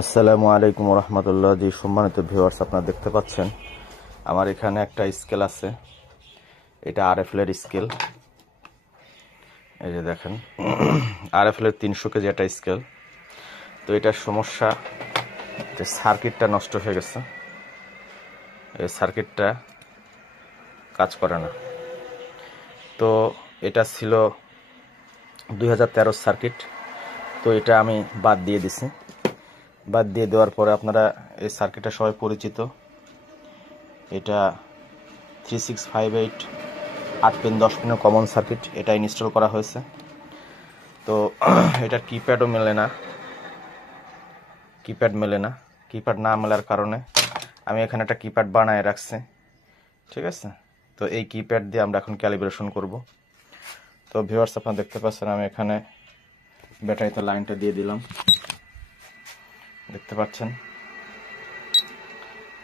আসসালামু আলাইকুম রহমতুল্লাহ। জি সম্মানিত ভিউয়ার্স, আপনারা দেখতে পাচ্ছেন আমার এখানে একটা স্কেল আছে। এটা আরএফএল এর স্কেল। এই যে দেখেন আরএফএল এর 300 কেজি একটা স্কেল। তো এটার সমস্যা যে সার্কিটটা নষ্ট হয়ে গেছে, এই সার্কিটটা কাজ করে না। তো এটা ছিল 2013 সার্কিট। তো এটা আমি বাদ দিয়ে দিছি। বাদ দিয়ে দেওয়ার পরে আপনারা এই সার্কিটটা সবাই পরিচিত। এটা 3658 8 পিন 10 পিনের কমন সার্কিট, এটা ইনস্টল করা হয়েছে। তো এটার কিপ্যাডও মেলে না, কিপ্যাড না মেলার কারণে আমি এখানে একটা কিপ্যাড বানায় রাখছি। ঠিক আছে, তো এই কিপ্যাড দিয়ে আমরা এখন ক্যালিব্রেশন করব। তো ভিউয়ার্স, আপনারা দেখতে পাচ্ছেন আমি এখানে ব্যাটারিতে লাইনটা দিয়ে দিলাম, দেখতে পাচ্ছেন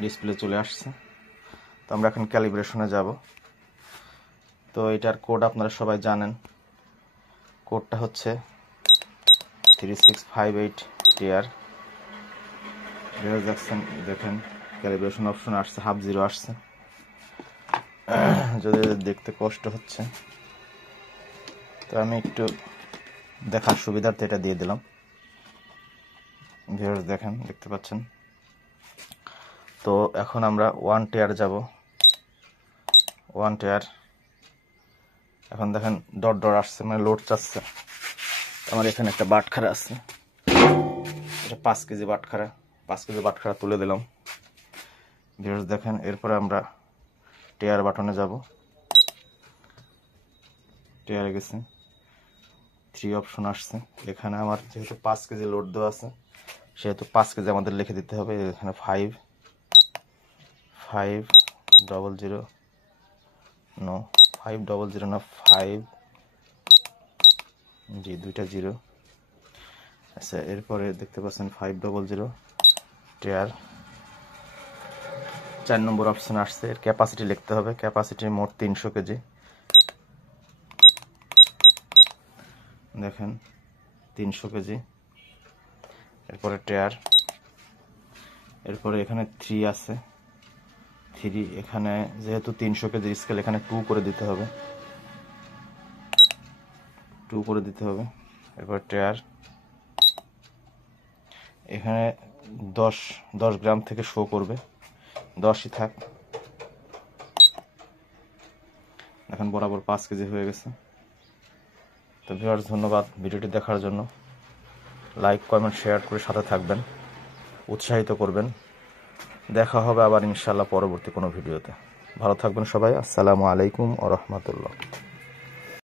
ডিসপ্লে চলে আসছে। তো আমরা এখন ক্যালিব্রেশনে যাব। তো এটার কোড আপনারা সবাই জানেন। কোডটা হচ্ছে 3658TR। দেখেন ক্যালিব্রেশন অপশন আসছে, 0.5 আসছে। যদি দেখতে কষ্ট হচ্ছে, তো আমি একটু দেখার সুবিধার্থে এটা দিয়ে দিলাম। ভিউয়ার্স দেখেন, দেখতে পাচ্ছেন। তো এখন আমরা 1 টিয়ার যাব। 1 টিয়ার এখন দেখেন ডট ডট আসছে, মানে লোড চাচ্ছে। আমার এখানে একটা বাটখারা আছে, এটা 5 কেজি বাটখারা। 5 কেজি বাটখারা তুলে দিলাম। ভিউয়ার্স দেখেন, এরপরে আমরা টিয়ার বাটনে যাব। টিয়ারে গেছি, 3 অপশন আসছে। এখানে আমার যেহেতু 5 কেজি লোড দেওয়া আছে, সেহেতু 5 কেজি আমাদের লিখে দিতে হবে। এখানে 500 নো 500 না 5 জি, দুইটা 0। আচ্ছা, এরপরে দেখতে পাচ্ছেন 500 টিয়ার 4 নম্বর অপশন আসছে। এর ক্যাপাসিটি লিখতে হবে। ক্যাপাসিটি মোট 300 কেজি। দেখেন 300 কেজি। এরপরে টিয়ার, এরপরে এখানে 3 আছে। 3 এখানে যেহেতু 300 কেজি স্কেল, এখানে 2 করে দিতে হবে। 2 করে দিতে হবে। এরপর টিয়ার, এখানে 10 গ্রাম থেকে শো করবে, 10ই থাক। এখন বরাবর 5 কেজি হয়ে গেছে। তো ভিউয়ার্স, ধন্যবাদ ভিডিওটি দেখার জন্য। লাইক, কমেন্ট, শেয়ার করে সাথে থাকবেন, উৎসাহিত করবেন। দেখা হবে আবার ইনশাআল্লাহ পরবর্তী কোনো ভিডিওতে। ভালো থাকবেন সবাই। আসসালামু আলাইকুম ওয়া রাহমাতুল্লাহ।